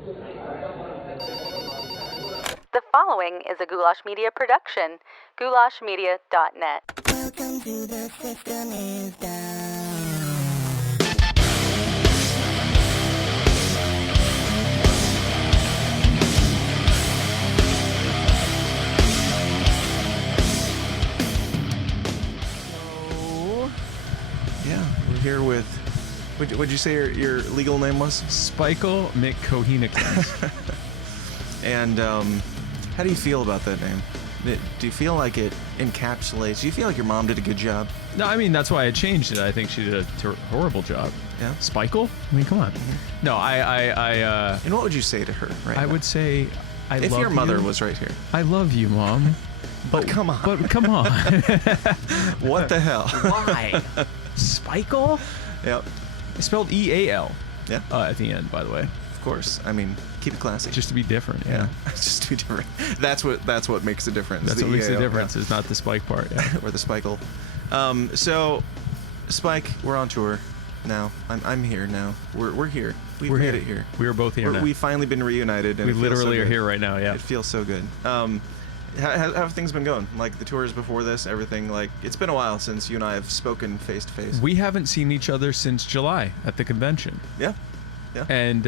The following is a Goulash Media production. goulashmedia.net. Welcome to the System is Down. Yeah, we're here with. What'd you say your legal name was? Spikel McCohenikins. And how do you feel about that name? Do you feel like it encapsulates? Do you feel like your mom did a good job? No, I mean, that's why I changed it. I think she did a horrible job. Yeah. Spikel? I mean, come on. Mm-hmm. No, And what would you say to her right I now? would say, I love you. If your mother was right here. I love you, Mom. But come on. But come on. What the hell? Why? Spikel? Yep. I spelled E-A-L. Yeah. At the end, by the way. Of course. I mean, keep it classy. Just to be different, yeah. Just to be different. That's what makes a difference. That's what makes the EAL, difference, is not the spike part, yeah. Or the Spikel. So, Spike, we're on tour now. I'm here now. We're here. We've made it here. We are both here now. We've finally been reunited. And We it feels literally so are good. here right now, yeah. It feels so good. How have things been going? Like the tours before this, everything. Like, it's been a while since you and I have spoken face to face. We haven't seen each other since July at the convention. Yeah. Yeah. And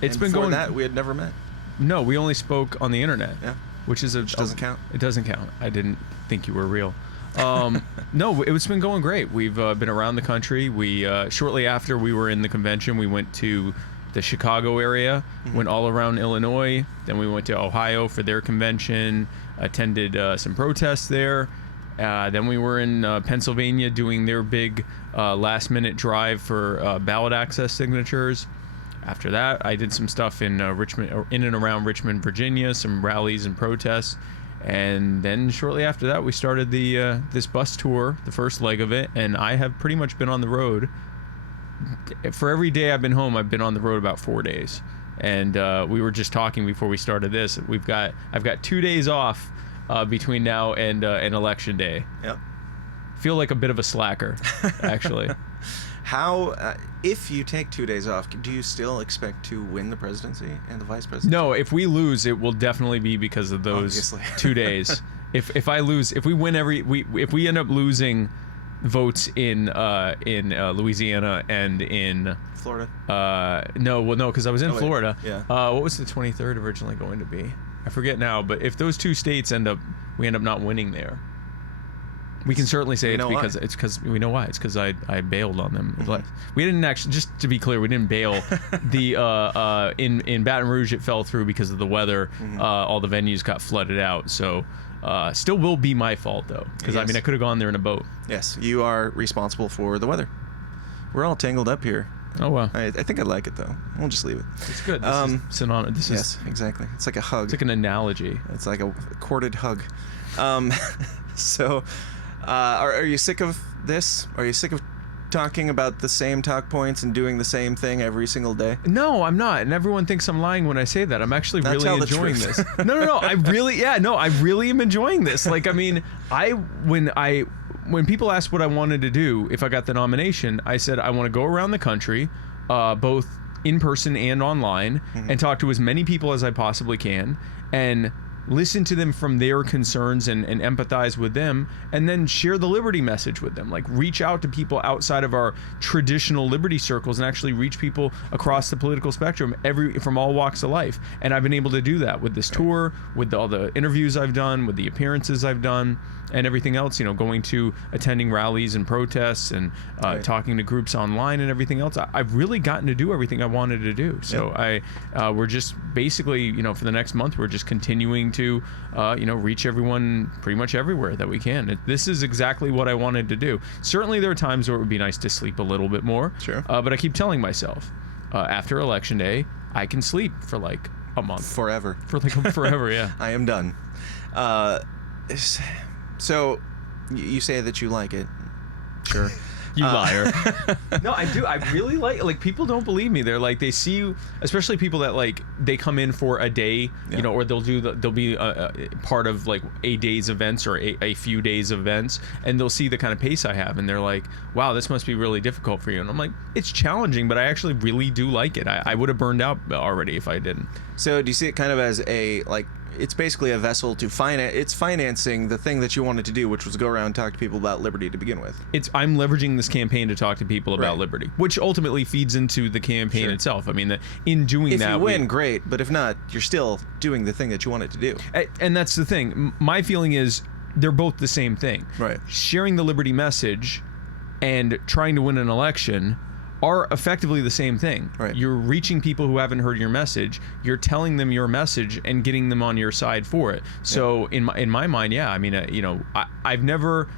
it's been before going. that, we had never met. No, we only spoke on the internet. Yeah. Which doesn't count. It doesn't count. I didn't think you were real. No, it's been going great. We've been around the country. We shortly after we were in the convention, we went to the Chicago area, went all around Illinois. Then we went to Ohio for their convention, attended some protests there. Then we were in Pennsylvania doing their big last-minute drive for ballot access signatures. After that, I did some stuff in Richmond, in and around Richmond, Virginia, some rallies and protests. And then shortly after that, we started the this bus tour, the first leg of it, and I have pretty much been on the road. For every day I've been home, I've been on the road about 4 days. And we were just talking before we started this. I've got 2 days off between now and election day. Yep. Feel like a bit of a slacker, actually. How, if you take 2 days off, do you still expect to win the presidency and the vice presidency? No, if we lose, it will definitely be because of those 2 days. If I lose, if we win if we end up losing votes in Louisiana and in Florida. No, because I was in Florida. Yeah. What was the 23rd originally going to be? I forget now. But if those two states we end up not winning there, we can certainly say it's because we know why. It's because I bailed on them. Mm-hmm. We didn't actually. Just to be clear, we didn't bail. In Baton Rouge, it fell through because of the weather. Mm-hmm. All the venues got flooded out. So. Still will be my fault though, because Yes. I mean I could have gone there in a boat. Yes, you are responsible for the weather. We're all tangled up here. Oh well, I think I like it though. We'll just leave it. it's good. This is synonymous. Yes, exactly. It's like a hug. It's like an analogy. It's like a corded hug. So, are you sick of this? Are you sick of talking about the same talk points and doing the same thing every single day? No, I'm not, and everyone thinks I'm lying when I say that. I'm actually really tell the enjoying truth. this. No, I really am enjoying this. Like, I mean, when people asked what I wanted to do if I got the nomination, I said I want to go around the country, both in person and online, and talk to as many people as I possibly can, and listen to them from their concerns and empathize with them, and then share the liberty message with them. Like, reach out to people outside of our traditional liberty circles and actually reach people across the political spectrum, from all walks of life. And I've been able to do that with this tour, with all the interviews I've done, with the appearances I've done, and everything else, going to attending rallies and protests and talking to groups online and everything else. I've really gotten to do everything I wanted to do. So we're just basically, for the next month, we're just continuing to, reach everyone pretty much everywhere that we can. This is exactly what I wanted to do. Certainly there are times where it would be nice to sleep a little bit more. Sure. But I keep telling myself, after Election Day, I can sleep for like a month. Forever. Forever, yeah. I am done. So, you say that you like it. Sure. You liar. No, I do. I really like people don't believe me. They're like, they see you, especially people that like, they come in for a day, you know, or they'll be a part of like a day's events or a few days events, and they'll see the kind of pace I have, and they're like, wow, this must be really difficult for you. And I'm like, it's challenging, but I actually really do like it. I would have burned out already if I didn't. So do you see it kind of as a, like, it's basically a vessel to finance, it's financing the thing that you wanted to do, which was go around and talk to people about liberty to begin with. I'm leveraging this campaign to talk to people about liberty, which ultimately feeds into the campaign itself. I mean, in doing that, if you win, great, but if not, you're still doing the thing that you wanted to do. And that's the thing. My feeling is they're both the same thing. Right. Sharing the liberty message and trying to win an election are effectively the same thing. Right. You're reaching people who haven't heard your message. You're telling them your message and getting them on your side for it. So in my mind, yeah. I mean, you know, I've never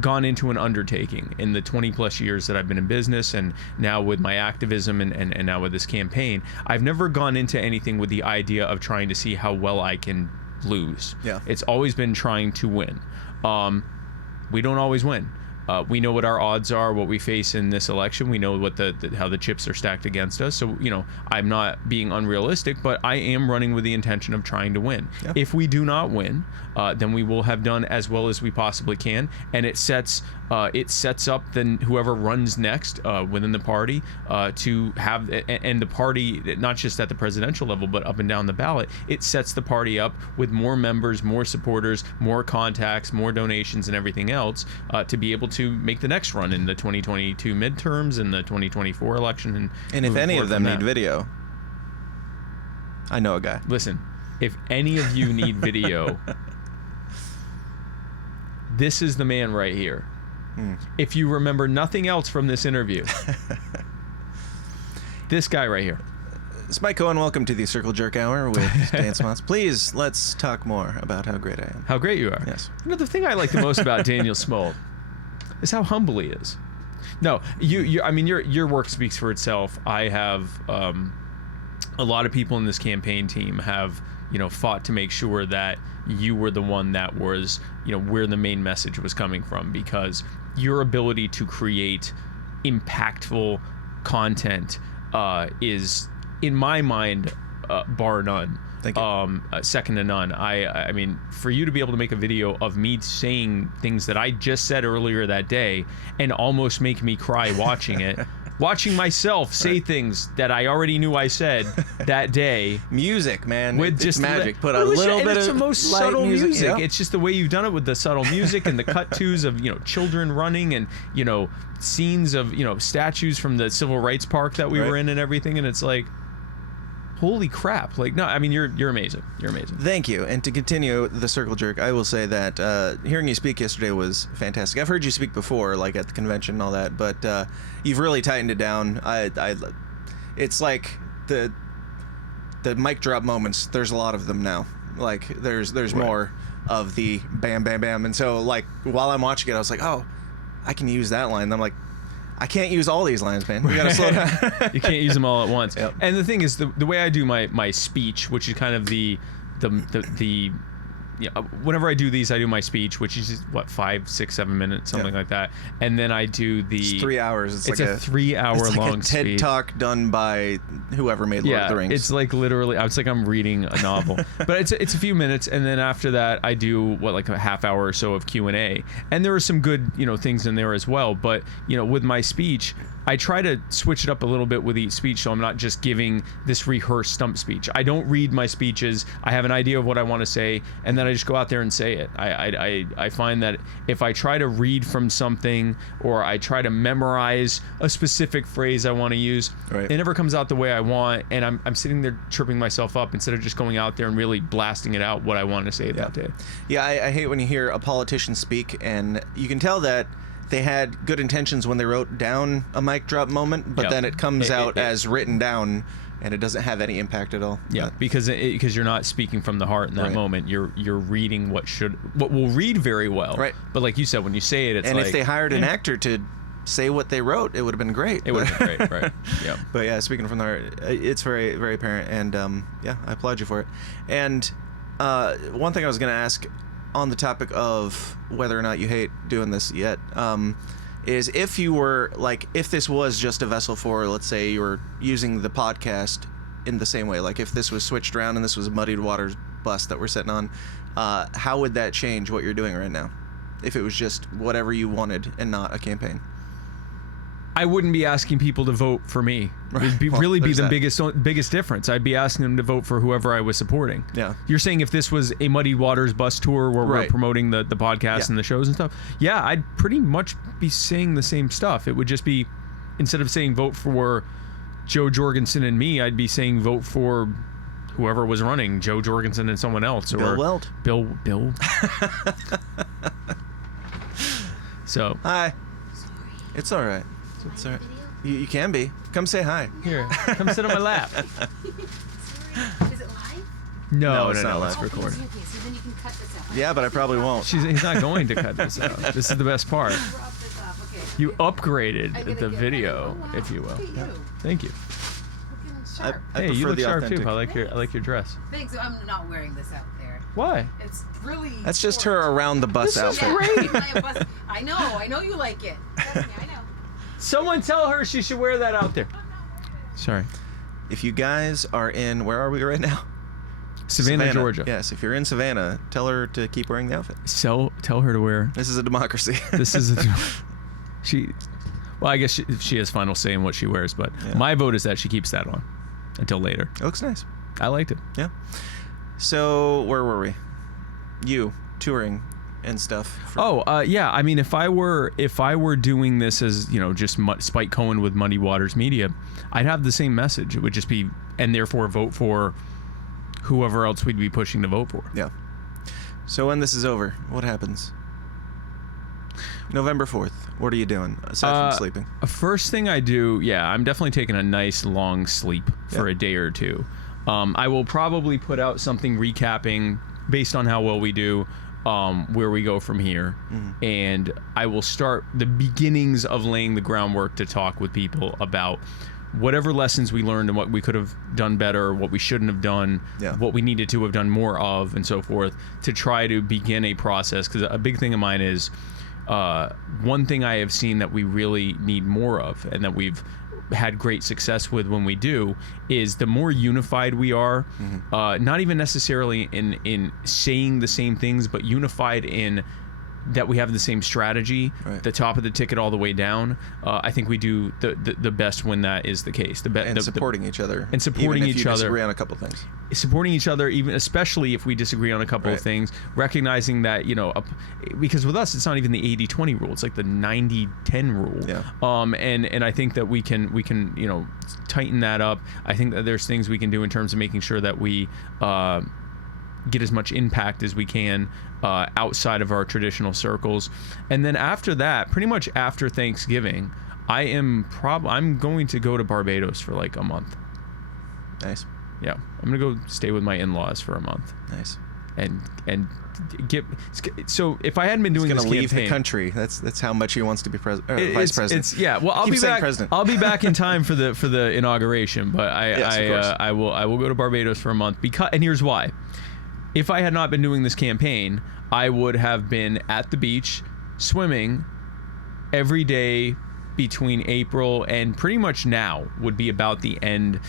gone into an undertaking in the 20 plus years that I've been in business, and now with my activism and now with this campaign, I've never gone into anything with the idea of trying to see how well I can lose. Yeah. It's always been trying to win. We don't always win. We know what our odds are, what we face in this election. We know what how the chips are stacked against us. So, you know, I'm not being unrealistic, but I am running with the intention of trying to win. Yep. If we do not win, then we will have done as well as we possibly can, and it sets up then whoever runs next within the party to have, and the party, not just at the presidential level, but up and down the ballot, it sets the party up with more members, more supporters, more contacts, more donations, and everything else to be able to make the next run in the 2022 midterms and the 2024 election. And if any of them need video, I know a guy. Listen, if any of you need video, this is the man right here. If you remember nothing else from this interview, this guy right here. Spike Cohen, welcome to the Circle Jerk Hour with Dan Smots. Please, let's talk more about how great I am. How great you are. Yes. You know, the thing I like the most about Daniel Smolt is how humble he is. No, I mean, your work speaks for itself. I have a lot of people in this campaign team have, you know, fought to make sure that you were the one that was, you know, where the main message was coming from, because your ability to create impactful content is, in my mind, bar none. Thank you. Second to none. I mean, for you to be able to make a video of me saying things that I just said earlier that day and almost make me cry watching it, watching myself say things that I already knew I said that day. Music, man. With it's just magic. Put a little bit it's of the most light subtle music. Yeah. It's just the way you've done it with the subtle music and the cut twos of, you know, children running and, you know, scenes of, you know, statues from the Civil Rights Park that we were in and everything. And it's like, holy crap. Like, no, I mean, you're amazing. You're amazing. Thank you. And to continue the circle jerk, I will say that hearing you speak yesterday was fantastic. I've heard you speak before, like at the convention and all that, but you've really tightened it down. It's like the mic drop moments. There's a lot of them now. Like there's more of the bam, bam, bam. And so like while I'm watching it, I was like, oh, I can use that line. And I'm like, I can't use all these lines, man. We gotta slow down. You can't use them all at once. Yep. And the thing is, the way I do my speech, which is kind of the you know, whenever I do these, I do my speech, which is what, 5, 6, 7 minutes, something like that, and then I do the. It's 3 hours. It's like a 3 hour it's like long a TED speech. Talk done by whoever made Lord of the Rings. It's like literally. It's like I'm reading a novel, but it's a few minutes, and then after that, I do like a half hour or so of Q&A, and there are some good, you know, things in there as well. But you know, with my speech, I try to switch it up a little bit with each speech, so I'm not just giving this rehearsed stump speech. I don't read my speeches. I have an idea of what I want to say, and then I just go out there and say it. I find that if I try to read from something or I try to memorize a specific phrase I want to use, it never comes out the way I want, and I'm sitting there tripping myself up instead of just going out there and really blasting it out what I want to say that day. Yeah, I hate when you hear a politician speak, and you can tell that they had good intentions when they wrote down a mic drop moment, but then it comes out as written down, and it doesn't have any impact at all. Yeah, because you're not speaking from the heart in that moment. You're reading what will read very well. Right. But like you said, when you say it, it's and like, if they hired an actor to say what they wrote, it would have been great. It would have been great, right? Yeah. But yeah, speaking from the heart, it's very, very apparent, and yeah, I applaud you for it. And one thing I was going to ask on the topic of whether or not you hate doing this yet, is if you were, like, if this was just a vessel for, let's say you were using the podcast in the same way, like if this was switched around and this was a Muddied Waters bus that we're sitting on, how would that change what you're doing right now? If it was just whatever you wanted and not a campaign? I wouldn't be asking people to vote for me. It'd be, Well, really be there's the that. biggest difference. I'd be asking them to vote for whoever I was supporting. Yeah. You're saying if this was a Muddied Waters bus tour where we're Right. promoting the podcast Yeah. and the shows and stuff, yeah, I'd pretty much be saying the same stuff. It would just be, instead of saying vote for Jo Jorgensen and me, I'd be saying vote for whoever was running, Jo Jorgensen and someone else. Bill or Weld. Bill. So, Hi. It's all right. It's all right. You can be. Come say hi. here, come sit on my lap. Is it live? No, it's not live. It's recorded. Okay, so then you can cut this out. Yeah, but I probably won't. He's not going to cut this out. This is the best part. We're off this off. Okay. You I upgraded gotta the get- video, oh, wow. if you will. Look at you. Thank you. Looking I sharp. Hey, you prefer look the sharp authentic. too. I like your dress. Thanks. So I'm not wearing this out there. Why? It's really. That's just short. her around the bus This is outfit. great. I know you like it. Trust me, I know. Someone tell her she should wear that out there. Sorry. If you guys are in, where are we right now? Savannah, Georgia. Yes, if you're in Savannah, tell her to keep wearing the outfit. Tell her to wear. This is a democracy. This is she. Well, I guess she has final say in what she wears, but Yeah. my vote is that she keeps that on until later. It looks nice. I liked it. Yeah. So where were we? You touring and stuff. Yeah. I mean, if I were doing this as, just Spike Cohen with Muddied Waters Media, I'd have the same message. It would just be, and therefore vote for whoever else we'd be pushing to vote for. Yeah. So when this is over, what happens? November 4th. What are you doing aside from sleeping? First thing I do, I'm definitely taking a nice long sleep for Yeah. a day or two. I will probably put out something recapping based on how well we do, where we go from here. Mm-hmm. And I will start the beginnings of laying the groundwork to talk with people about whatever lessons we learned and what we could have done better, what we shouldn't have done, Yeah. what we needed to have done more of, and so forth, to try to begin a process. Because a big thing of mine is one thing I have seen that we really need more of, and that we've had great success with when we do, is the more unified we are, not even necessarily in saying the same things, but unified in that we have the same strategy, Right. the top of the ticket all the way down. I think we do the best when that is the case. And supporting each other. and supporting even if each you other. disagree on a couple things. Supporting each other, even especially if we disagree on a couple of Right. things, recognizing that, because with us it's not even the 80-20 rule, it's like the 90-10 rule. Yeah. And I think that we can tighten that up. I think that there's things we can do in terms of making sure that we get as much impact as we can outside of our traditional circles. And then after that, pretty much after Thanksgiving, I'm going to go to Barbados for like a month. Nice. Yeah, I'm gonna go stay with my in-laws for a month, Nice. and get. So if I hadn't been doing He's this gonna leave campaign, the country. That's how much he wants to be vice it's- president. Well, I'll Keep be saying back. president. I'll be back in time for the inauguration, but Yes, of course. I will go to Barbados for a month and here's why. If I had not been doing this campaign, I would have been at the beach swimming every day between April and pretty much now would be about the end.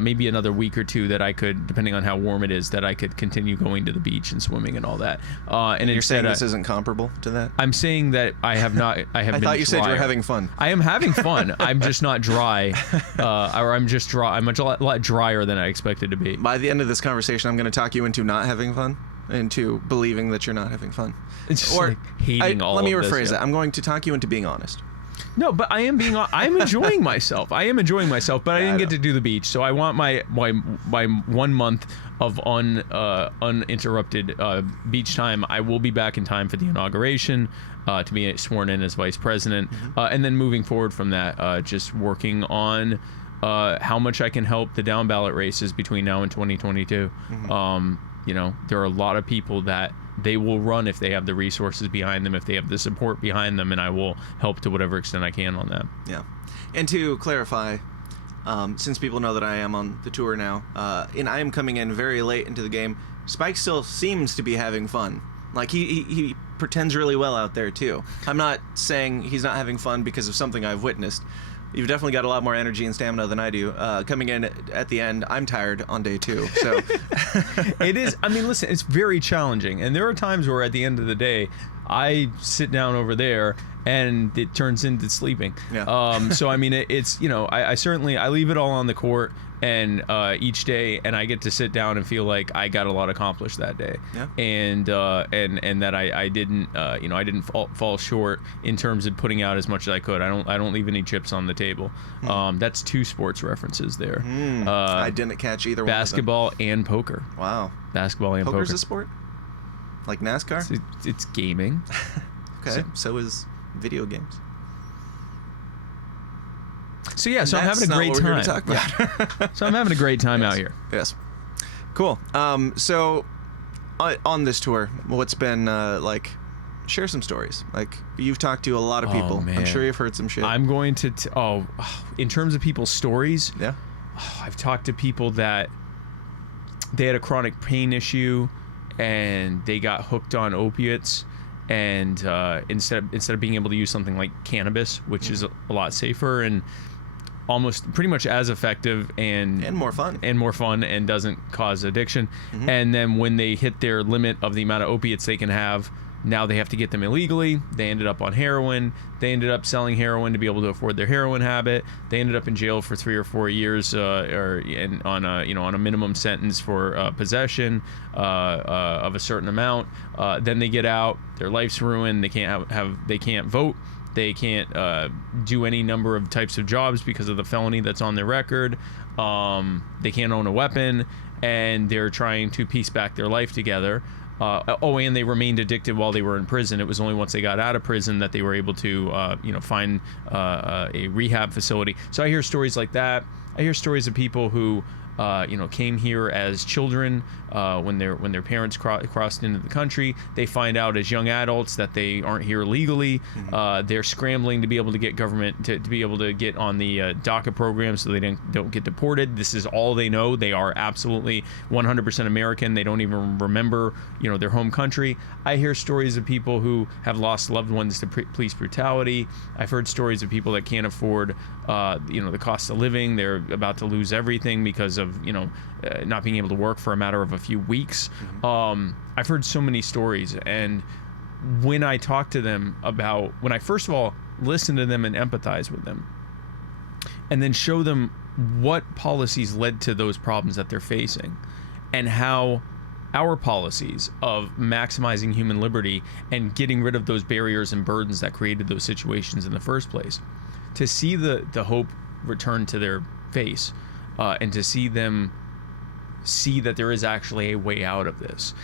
Maybe another week or two that I could, depending on how warm it is, that I could continue going to the beach and swimming and all that. And You're saying instead, this isn't comparable to that? I'm saying that I have not. I have. I been thought you said you were drier. having fun. I am having fun. I'm just not dry, or I'm just dry. I'm a lot drier than I expected to be. By the end of this conversation, I'm going to talk you into not having fun, into believing that you're not having fun. It's just like hating all let me of this, rephrase yeah. that. I'm going to talk you into being honest. No, but I'm enjoying myself. I am enjoying myself, but I Yeah, didn't I get know. to do the beach. So I want my 1 month of uninterrupted beach time. I will be back in time for the inauguration, to be sworn in as vice president, and then moving forward from that, just working on how much I can help the down ballot races between now and 2022. There are a lot of people that they will run if they have the resources behind them, if they have the support behind them, and I will help to whatever extent I can on that. Yeah. And to clarify, since people know that I am on the tour now, and I am coming in very late into the game, Spike still seems to be having fun. Like he pretends really well out there too. I'm not saying he's not having fun because of something I've witnessed. You've definitely got a lot more energy and stamina than I do. Coming in at the end, I'm tired on day 2. So It is. I mean, listen, it's very challenging, and there are times where at the end of the day, I sit down over there and it turns into sleeping. Yeah. So I mean, it's I certainly I leave it all on the court and each day, and I get to sit down and feel like I got a lot accomplished that day. Yeah. And that I didn't I didn't fall short in terms of putting out as much as I could. I don't leave any chips on the table. That's 2 sports references there. I didn't catch either one. Basketball and poker. Wow. Basketball and Poker's poker. a sport? Like NASCAR? It's gaming. Okay. So is video games. So yeah, so I'm That's having a not great what we're time. here to talk about. Yeah. So I'm having a great time out here. Yes. Cool. So on this tour, what's been like? Share some stories. Like, you've talked to a lot of people. man. I'm sure you've heard some shit. I'm going to in terms of people's stories, Yeah. I've talked to people that they had a chronic pain issue and they got hooked on opiates, and instead of being able to use something like cannabis, which is a lot safer and almost pretty much as effective and more fun. and doesn't cause addiction. And then when they hit their limit of the amount of opiates they can have, now they have to get them illegally. They ended up on heroin. They ended up selling heroin to be able to afford their heroin habit. They ended up in jail for 3 or 4 years, on a minimum sentence for possession of a certain amount. Then they get out. Their life's ruined. They can't they can't vote. They can't do any number of types of jobs because of the felony that's on their record. They can't own a weapon, and they're trying to piece back their life together. And they remained addicted while they were in prison. It was only once they got out of prison that they were able to, find a rehab facility. So I hear stories like that. I hear stories of people who, came here as children when their parents crossed into the country. They find out as young adults that they aren't here legally. They're scrambling to be able to get government to be able to get on the DACA program so they don't get deported. This is all they know. They are absolutely 100% American. They don't even remember their home country. I hear stories of people who have lost loved ones to police brutality. I've heard stories of people that can't afford the cost of living. They're about to lose everything because of not being able to work for a matter of a few weeks. I've heard so many stories, and when I talk to them when I first of all listen to them and empathize with them, and then show them what policies led to those problems that they're facing, and how our policies of maximizing human liberty and getting rid of those barriers and burdens that created those situations in the first place, to see the hope return to their face, and to see them see that there is actually a way out of this.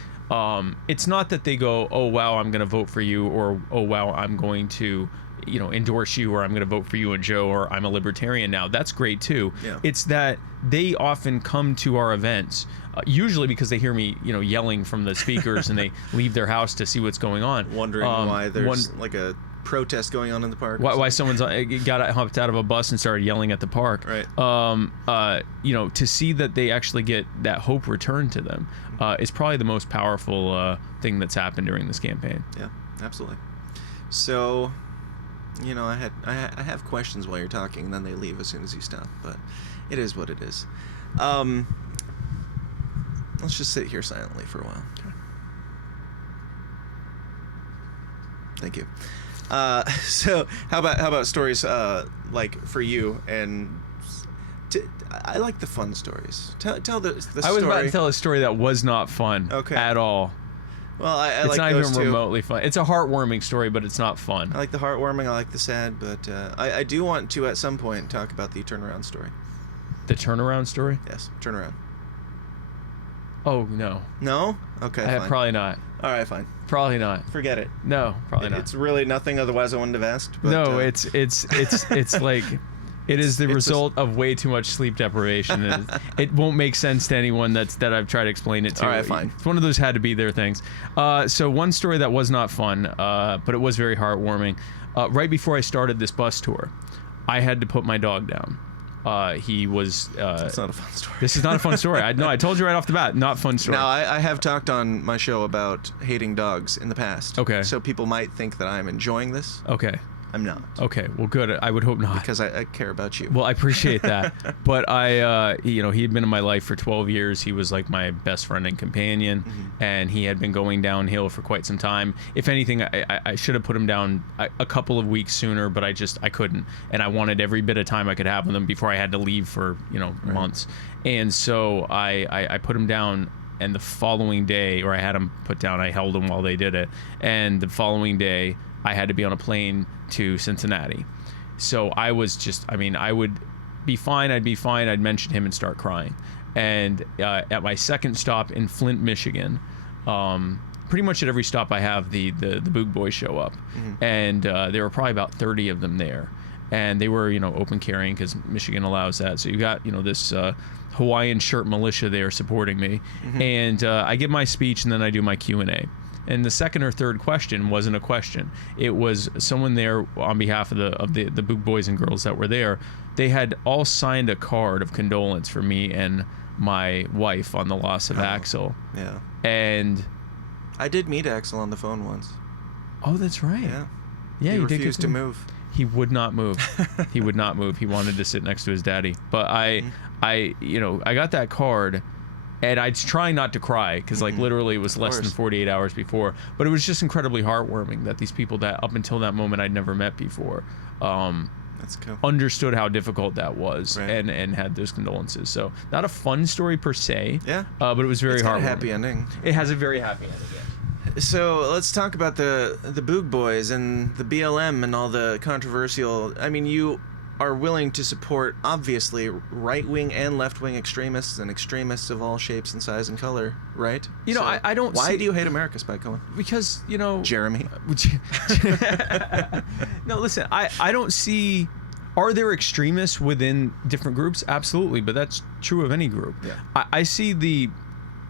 It's not that they go, oh wow, I'm going to vote for you, or oh wow, I'm going to endorse you, or I'm going to vote for you and Joe, or I'm a libertarian now. That's great too. Yeah. It's that they often come to our events, usually because they hear me yelling from the speakers and they leave their house to see what's going on, Wondering why there's like a protest going on in the park. Why someone's hopped out of a bus and started yelling at the park. Right. To see that they actually get that hope returned to them is probably the most powerful thing that's happened during this campaign. Yeah, absolutely. So, I have questions while you're talking, and then they leave as soon as you stop. But it is what it is. Let's just sit here silently for a while. Okay. Thank you. So how about stories like for you? And I like the fun stories. Tell the story. I was about to tell a story that was not fun at all. Well, I it's like not those even too. remotely fun. It's a heartwarming story, but it's not fun. I like the heartwarming. I like the sad, but I do want to at some point talk about the turnaround story. The turnaround story? Yes, turnaround. Oh no. No? Okay, fine. Probably not. All right, fine. Probably not. Forget it. No, probably not. It's really nothing. Otherwise, I wouldn't have asked. But, no, it's like it is the result of way too much sleep deprivation. It won't make sense to anyone that I've tried to explain it to. All right, fine. It's one of those had to be there things. So one story that was not fun, but it was very heartwarming. Right before I started this bus tour, I had to put my dog down. He was. It's not a fun story. This is not a fun story. I told you right off the bat, not fun story. Now, I have talked on my show about hating dogs in the past. Okay. So people might think that I'm enjoying this. Okay. I'm not. Okay. Well, good. I would hope not. Because I care about you. Well, I appreciate that. But he had been in my life for 12 years. He was like my best friend and companion, and he had been going downhill for quite some time. If anything, I should have put him down a couple of weeks sooner, but I couldn't. And I wanted every bit of time I could have with him before I had to leave for, months. And so I put him down. And the following day, or I had him put down, I held him while they did it. And the following day, I had to be on a plane to Cincinnati. So I was just, I would be fine. I'd be fine. I'd mention him and start crying. And at my second stop in Flint, Michigan, pretty much at every stop I have, the Boog Boys show up. And there were probably about 30 of them there. And they were, open carrying because Michigan allows that. So you got, this Hawaiian shirt militia there supporting me. And I give my speech and then I do my Q&A. And the second or third question wasn't a question. It was someone there on behalf of the Boog Boys and girls that were there. They had all signed a card of condolence for me and my wife on the loss of Axel. Yeah. And I did meet Axel on the phone once. Oh, that's right. Yeah. Yeah, he you did refused to move. He would not move. He would not move. He wanted to sit next to his daddy. But I got that card, and I was trying not to cry because, literally, it was less than 48 hours before. But it was just incredibly heartwarming that these people that up until that moment I'd never met before, That's cool. understood how difficult that was, Right. and had those condolences. So not a fun story per se. Yeah. But it was very It's got heartwarming. a happy ending. It has a very happy ending. Yeah. So let's talk about the Boog Boys and the BLM and all the controversial. You are willing to support, obviously, right-wing and left-wing extremists and extremists of all shapes and size and color, right? I don't Why see- do you hate America, Spike Cohen? Because, Jeremy. No, listen, I don't see... Are there extremists within different groups? Absolutely, but that's true of any group. Yeah. I see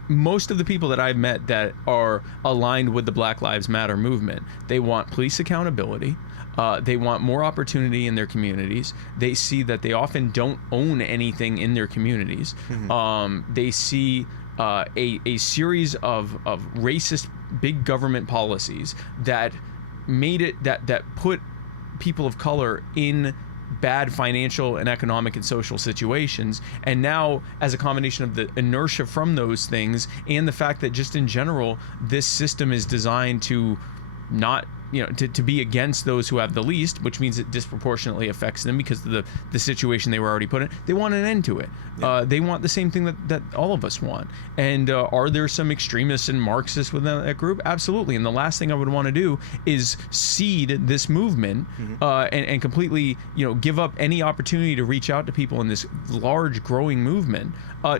most of the people that I've met that are aligned with the Black Lives Matter movement, they want police accountability. They want more opportunity in their communities. They see that they often don't own anything in their communities. They see a series of racist big government policies that made it that put people of color in bad financial and economic and social situations, and now as a combination of the inertia from those things and the fact that just in general this system is designed to not to be against those who have the least, which means it disproportionately affects them because of the situation they were already put in. They want an end to it. They want the same thing that all of us want. And are there some extremists and Marxists within that group? Absolutely. And the last thing I would want to do is seed this movement and completely give up any opportunity to reach out to people in this large growing movement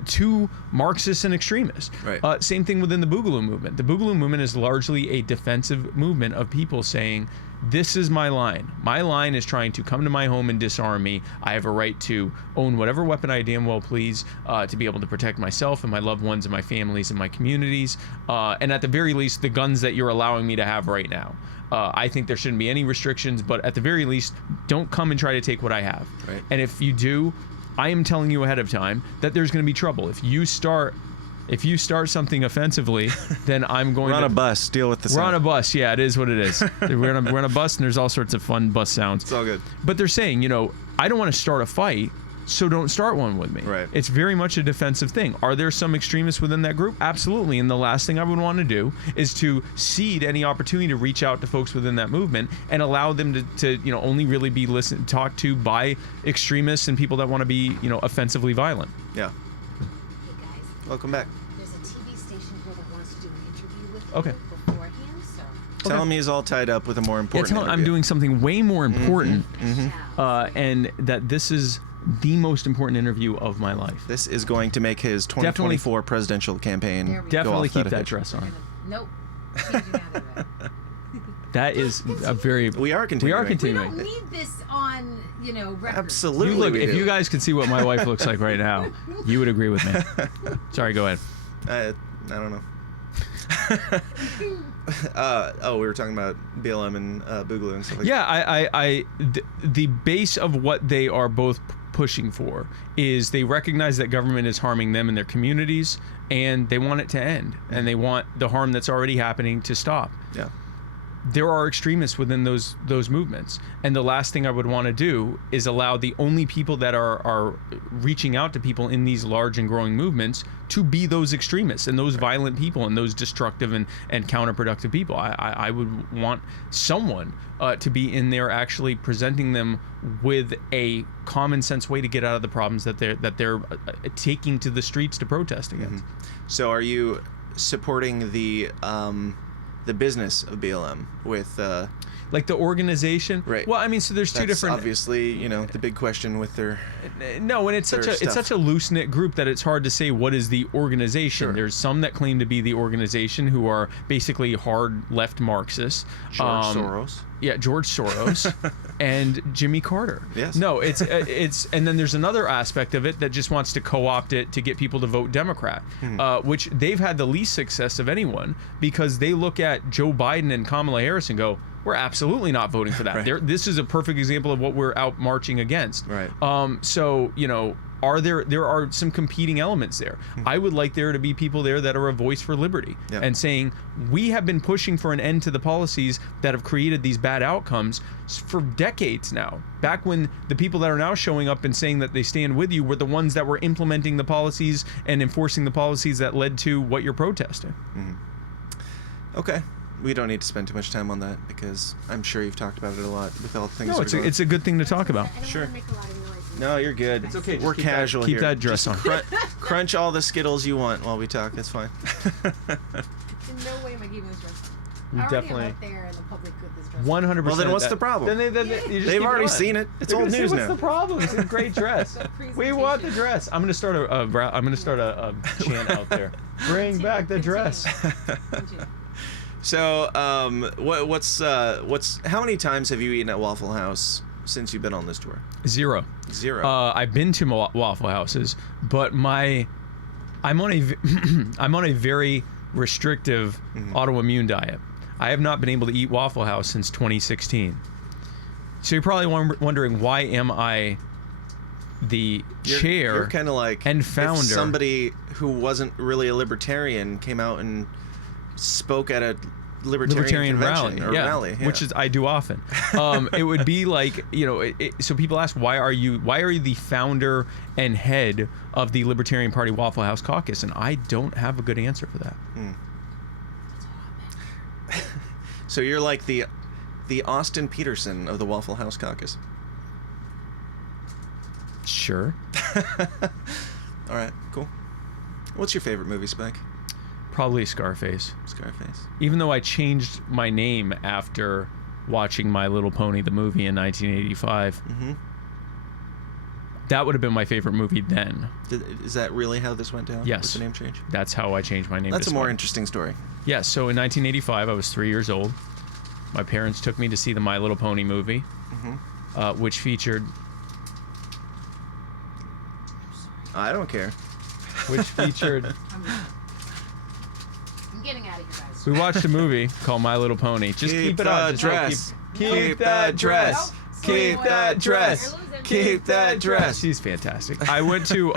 to Marxists and extremists. Right. Same thing within the Boogaloo movement. The Boogaloo movement is largely a defensive movement of people saying, this is my line. My line is trying to come to my home and disarm me. I have a right to own whatever weapon I damn well please, to be able to protect myself and my loved ones and my families and my communities. And at the very least, the guns that you're allowing me to have right now. I think there shouldn't be any restrictions, but at the very least, don't come and try to take what I have. Right. And if you do, I am telling you ahead of time that there's going to be trouble. If you start something offensively, then I'm going We're on to... a bus. Deal with the sound. We're on a bus. Yeah, it is what it is. we're on a bus, and there's all sorts of fun bus sounds. It's all good. But they're saying, I don't want to start a fight, so don't start one with me. Right. It's very much a defensive thing. Are there some extremists within that group? Absolutely. And the last thing I would want to do is to cede any opportunity to reach out to folks within that movement and allow them to only really be talked to by extremists and people that want to be, offensively violent. Yeah. Hey guys, Welcome back. there's a TV station here that wants to do an interview with Okay. you beforehand, so Tell him he's all tied up with a more important I'm interview. doing something way more important, ciao. and that this is the most important interview of my life. This is going to make his 2024 presidential campaign There we go. go Definitely off keep without a that hitch. dress on. Nope. Changing out of it. That is a very... We are continuing. We continuing. don't need this on, record. Absolutely. Look, we if do. you guys could see what my wife looks like right now, you would agree with me. Sorry, go ahead. I don't know. We were talking about BLM and Boogaloo and stuff like that. Yeah, the base of what they are both pushing for is they recognize that government is harming them and their communities, and they want it to end, and they want the harm that's already happening to stop. Yeah. There are extremists within those movements, and the last thing I would want to do is allow the only people that are reaching out to people in these large and growing movements to be those extremists and those violent people and those destructive and counterproductive people. I would want someone to be in there actually presenting them with a common sense way to get out of the problems that they're taking to the streets to protest against. So are you supporting the business of BLM with like the organization? Right. Well, I mean, so there's two that's different. obviously, the big question with their No, and it's such a loose knit group that it's hard to say what is the organization. Sure. There's some that claim to be the organization who are basically hard left Marxists. George Soros. Yeah, George Soros and Jimmy Carter. Yes. No, it's and then there's another aspect of it that just wants to co-opt it to get people to vote Democrat, which they've had the least success of anyone because they look at Joe Biden and Kamala Harris and go, we're absolutely not voting for that. Right. This is a perfect example of what we're out marching against. Right. So, there are some competing elements there. I would like there to be people there that are a voice for liberty and saying we have been pushing for an end to the policies that have created these bad outcomes for decades now. Back when the people that are now showing up and saying that they stand with you were the ones that were implementing the policies and enforcing the policies that led to what you're protesting. Okay. We don't need to spend too much time on that because I'm sure you've talked about it a lot with all the things. No, it's a good thing to talk about. I don't Sure. want to make a lot of noise. No, you're good. It's okay. We're casual Keep here. that dress Just on. crunch all the Skittles you want while we talk. That's fine. In no way am I keeping this dress on. We I already definitely- am up there in the public with this dress on. 100%. Well, then what's the problem? Then you just They've keep already on. seen it. It's They're old gonna say, news what's now. the problem? It's a great dress. We want the dress. I'm gonna start a chant out there. Bring back the dress. Continue. So, what's how many times have you eaten at Waffle House since you've been on this tour? 0. 0. I've been to Waffle Houses, but I'm on a very restrictive autoimmune diet. I have not been able to eat Waffle House since 2016. So you're probably wondering, why am I the chair You're kind of like and founder? If somebody who wasn't really a libertarian came out and spoke at a libertarian rally, convention or rally, which is I do often. It would be like, so people ask, why are you the founder and head of the Libertarian Party Waffle House Caucus? And I don't have a good answer for that. So you're like the Austin Peterson of the Waffle House Caucus. Sure. All right, cool. What's your favorite movie, Spike? Probably Scarface. Scarface. Even though I changed my name after watching My Little Pony the movie in 1985. That would have been my favorite movie then. Is that really how this went down? Yes. With the name change? That's how I changed my name. That's to a more Spike. interesting story. Yeah, so in 1985, I was 3 years old. My parents took me to see the My Little Pony movie, which featured... I don't care. Which featured... I'm getting out of here, guys. We watched a movie called My Little Pony. Just keep it the up. Just dress. Keep that dress. Keep that dress. Keep that dress. She's fantastic. I went to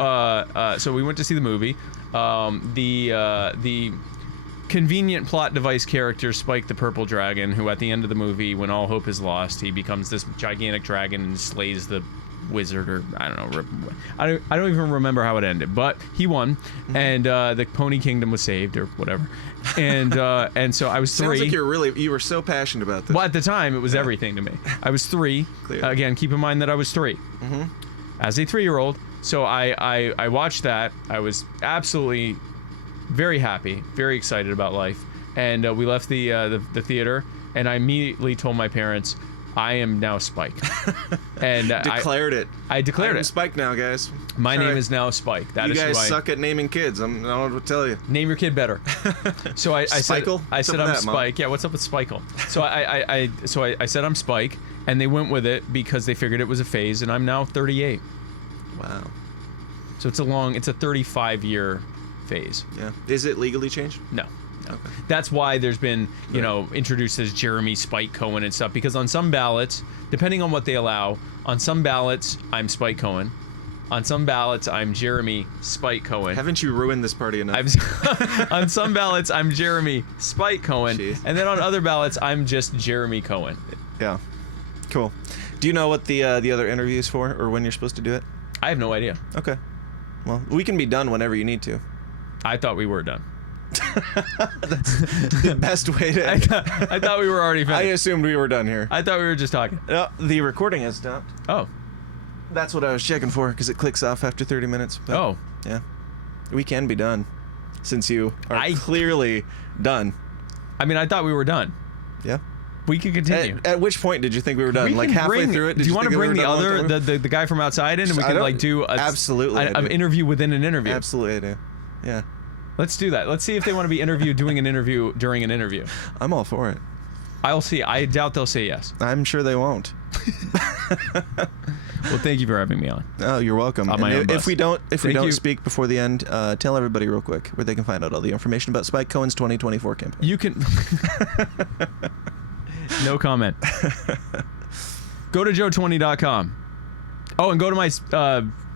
so we went to see the movie. The convenient plot device character Spike the Purple Dragon, who at the end of the movie, when all hope is lost, he becomes this gigantic dragon and slays the wizard, or I don't know. I don't even remember how it ended, but he won, and the Pony Kingdom was saved or whatever. And so I was 3. Sounds like you were so passionate about this. Well, at the time, it was everything to me. I was 3. Clearly. Again, keep in mind that I was 3. As a 3-year-old, so I watched that. I was absolutely very happy, very excited about life, and we left the theater, and I immediately told my parents, I am now Spike. And Declared it. I declared I'm it. Spike now, guys. My Sorry. name is now Spike. That You is guys who I suck at naming kids. I don't know what to tell you. Name your kid better. So I said Spikle? I What's said up with I'm that, Mom? Spike. Yeah, what's up with Spikle? So I said I'm Spike, and they went with it because they figured it was a phase, and I'm now 38. Wow. So it's a 35-year phase. Yeah. Is it legally changed? No. That's why there's been, introduced as Jeremy Spike Cohen and stuff, because on some ballots, depending on what they allow, on some ballots I'm Spike Cohen, On some ballots, I'm Jeremy Spike Cohen. Haven't you ruined this party enough? On some ballots, I'm Jeremy Spike Cohen. Jeez. And then on other ballots, I'm just Jeremy Cohen. Yeah. Cool. Do you know what the other interview is for, or when you're supposed to do it? I have no idea. Okay. Well, we can be done whenever you need to. I thought we were done. That's the best way to. I thought we were already I finished. assumed we were done here. I thought we were just talking. No, the recording has stopped. Oh. That's what I was checking for, because it clicks off after 30 minutes. But, Oh. Yeah. We can be done, since you are clearly done. I mean, I thought we were done. Yeah. We can continue. At which point did you think we were done? We like can halfway bring- through it? Do you want to bring the other, the guy from outside in, and we I can don't- like do absolutely, I an do. interview within an interview? Absolutely, I do. Yeah. Let's do that. Let's see if they want to be interviewed doing an interview during an interview. I'm all for it. I'll see. I doubt they'll say yes. I'm sure they won't. Well, thank you for having me on. Oh, you're welcome. On my And own if bus. we don't Thank you. speak before the end, tell everybody real quick where they can find out all the information about Spike Cohen's 2024 campaign. You can. No comment. Go to joe20.com. Oh, and go to my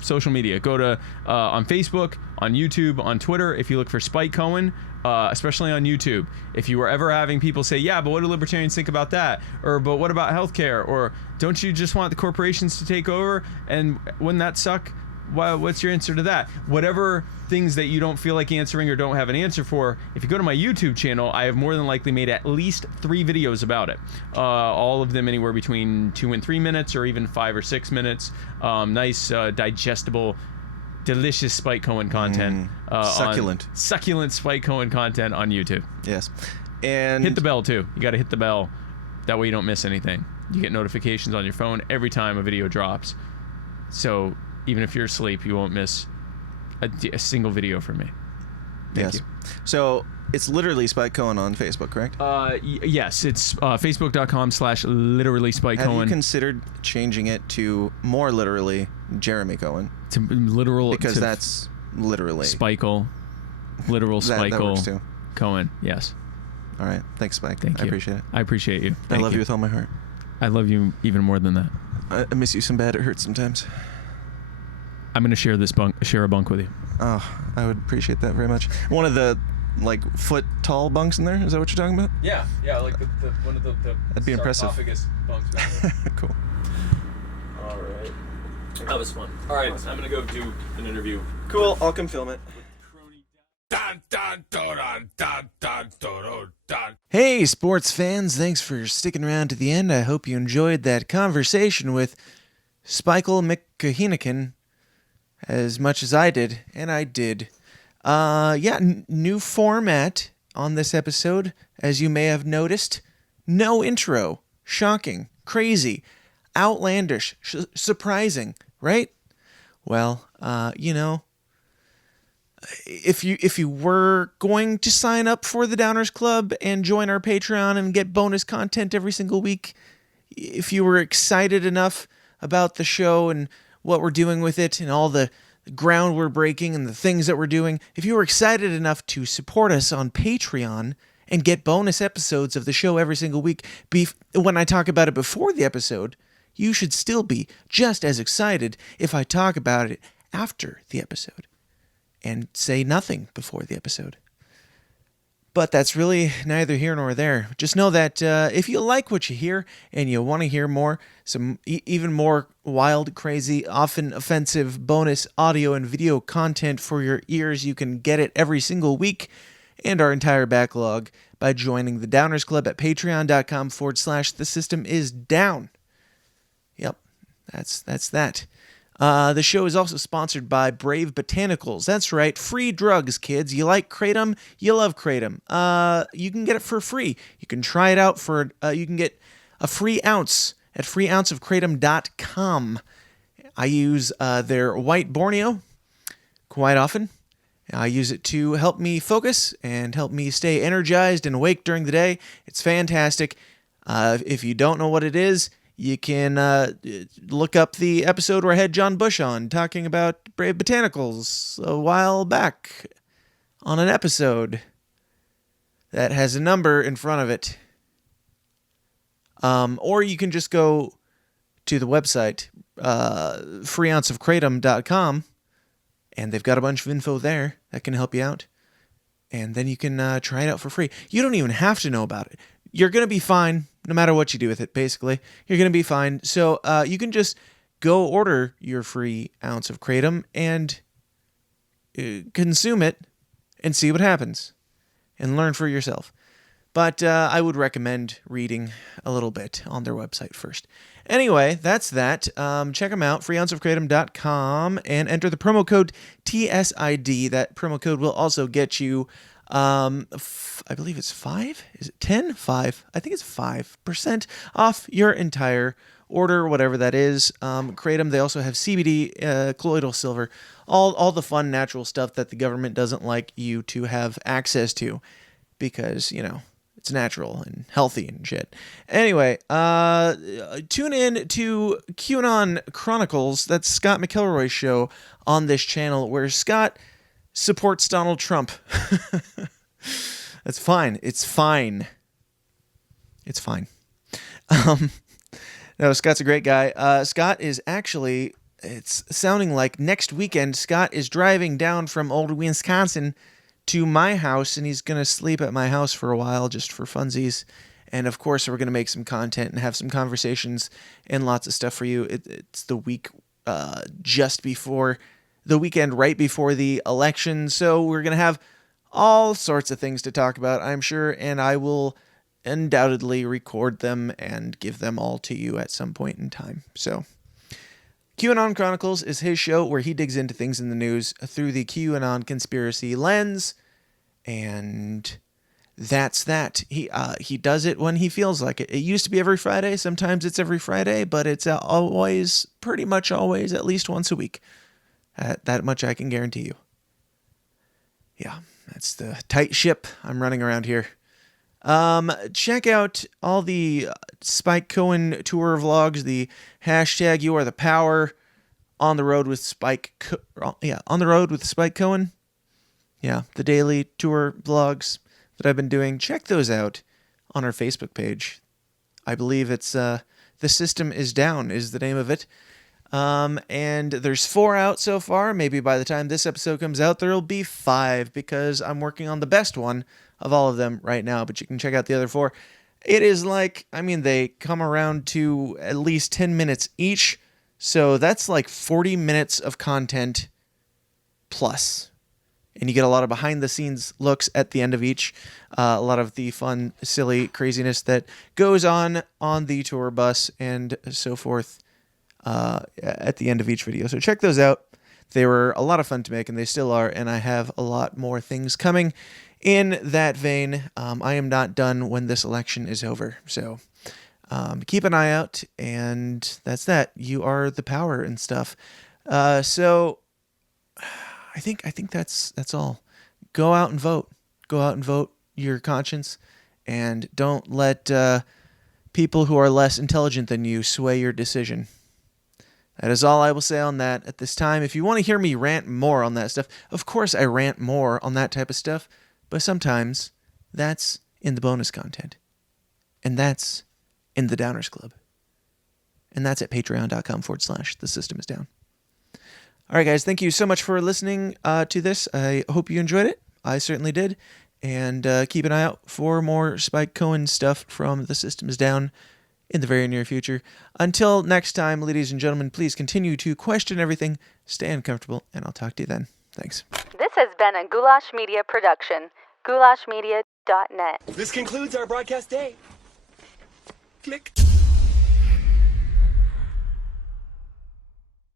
social media. Go to on Facebook, on YouTube, on Twitter. If you look for Spike Cohen, especially on YouTube. If you were ever having people say, yeah, but what do libertarians think about that? Or, but what about healthcare? Or don't you just want the corporations to take over? And wouldn't that suck? What's your answer to that? Whatever things that you don't feel like answering or don't have an answer for, if you go to my YouTube channel, I have more than likely made at least 3 videos about it. All of them anywhere between 2 and 3 minutes, or even 5 or 6 minutes. Nice, digestible, delicious Spike Cohen content. Succulent Spike Cohen content on YouTube. Yes. And Hit the bell too. You got to hit the bell. That way you don't miss anything. You get notifications on your phone every time a video drops. So even if you're asleep, you won't miss a single video from me. Thank you. So it's literally Spike Cohen on Facebook, correct? Yes, it's facebook.com/literally Spike Have you Cohen. considered changing it to more literally Jeremy Cohen? To literal, Because to that's literally Spike'll, literal that works Spike'll too. Cohen. Yes. All right. Thanks, Spike. Thank you. I appreciate it. I appreciate you. I Thank love you with all my heart. I love you even more than that. I miss you so bad it hurts sometimes. I'm gonna share a bunk with you. Oh, I would appreciate that very much. One of the foot tall bunks in there. Is that what you're talking about? Yeah, like the one of the That'd be impressive. sarcophagus bunks. Cool. All right. That was fun. All right, I'm gonna go do an interview. Cool. I'll come film it. Hey, sports fans. Thanks for sticking around to the end. I hope you enjoyed that conversation with Spikel McCahinican as much as I did, and I did. New format on this episode, as you may have noticed. No intro. Shocking. Crazy. Outlandish. Surprising. Right? Well, if you were going to sign up for the Downers Club and join our Patreon and get bonus content every single week, if you were excited enough about the show and what we're doing with it and all the ground we're breaking and the things that we're doing, if you were excited enough to support us on Patreon and get bonus episodes of the show every single week, when I talk about it before the episode, you should still be just as excited if I talk about it after the episode and say nothing before the episode. But that's really neither here nor there. Just know that if you like what you hear and you want to hear more, some even more wild, crazy, often offensive bonus audio and video content for your ears, you can get it every single week and our entire backlog by joining the Downers Club at patreon.com/thesystemisdown. Yep, that's that. The show is also sponsored by Brave Botanicals. That's right, free drugs, kids. You like Kratom? You love Kratom. You can get it for free. You can try it out for. You can get a free ounce at freeounceofkratom.com. I use their white Borneo quite often. I use it to help me focus and help me stay energized and awake during the day. It's fantastic. If you don't know what it is, you can look up the episode where I had John Bush on talking about Brave Botanicals a while back on an episode that has a number in front of it. Or you can just go to the website, freeounceofkratom.com, and they've got a bunch of info there that can help you out. And then you can try it out for free. You don't even have to know about it. You're going to be fine no matter what you do with it, basically. You're going to be fine. So you can just go order your free ounce of kratom and consume it and see what happens and learn for yourself. But I would recommend reading a little bit on their website first. Anyway, that's that. Check them out, freeounceofkratom.com, and enter the promo code TSID. That promo code will also get you, I believe it's 5? Is it 10? 5. I think it's 5% off your entire order, whatever that is. Kratom, they also have CBD, colloidal silver, all the fun natural stuff that the government doesn't like you to have access to because, it's natural and healthy and shit. Anyway, tune in to QAnon Chronicles. That's Scott McElroy's show on this channel where Scott supports Donald Trump. That's fine. It's fine. It's fine. No, Scott's a great guy. Scott is actually, it's sounding like next weekend, Scott is driving down from old Wisconsin to my house, and he's going to sleep at my house for a while just for funsies. And of course, we're going to make some content and have some conversations and lots of stuff for you. It's the week just before the weekend, right before the election. So we're going to have all sorts of things to talk about, I'm sure, and I will undoubtedly record them and give them all to you at some point in time. So QAnon Chronicles is his show where he digs into things in the news through the QAnon conspiracy lens, and that's that. He does it when he feels like it. It used to be every Friday. Sometimes it's every Friday, but it's always, pretty much always, at least once a week. That much I can guarantee you. Yeah, that's the tight ship I'm running around here. Check out all the Spike Cohen tour vlogs, the hashtag You Are the Power, on the road with Spike Cohen. Yeah, the daily tour vlogs that I've been doing. Check those out on our Facebook page. I believe it's The System is Down is the name of it. And there's 4 out so far. Maybe by the time this episode comes out, there'll be 5 because I'm working on the best one of all of them right now, but you can check out the other 4. It is they come around to at least 10 minutes each, so that's like 40 minutes of content plus. And you get a lot of behind-the-scenes looks at the end of each, a lot of the fun, silly craziness that goes on the tour bus and so forth at the end of each video. So check those out. They were a lot of fun to make, and they still are, and I have a lot more things coming in that vein. I am not done when this election is over, so keep an eye out, and that's that. You are the power and stuff. So I think that's all. Go out and vote. Go out and vote your conscience, and don't let people who are less intelligent than you sway your decision. That is all I will say on that at this time. If you want to hear me rant more on that stuff, of course I rant more on that type of stuff, but sometimes that's in the bonus content. And that's in the Downers Club. And that's at patreon.com/The System Is Down. All right, guys, thank you so much for listening to this. I hope you enjoyed it. I certainly did. And keep an eye out for more Spike Cohen stuff from The System Is Down in the very near future. Until next time, ladies and gentlemen, please continue to question everything, stay uncomfortable, and I'll talk to you then. Thanks. This has been a Goulash Media production. goulashmedia.net. This concludes our broadcast day. Click.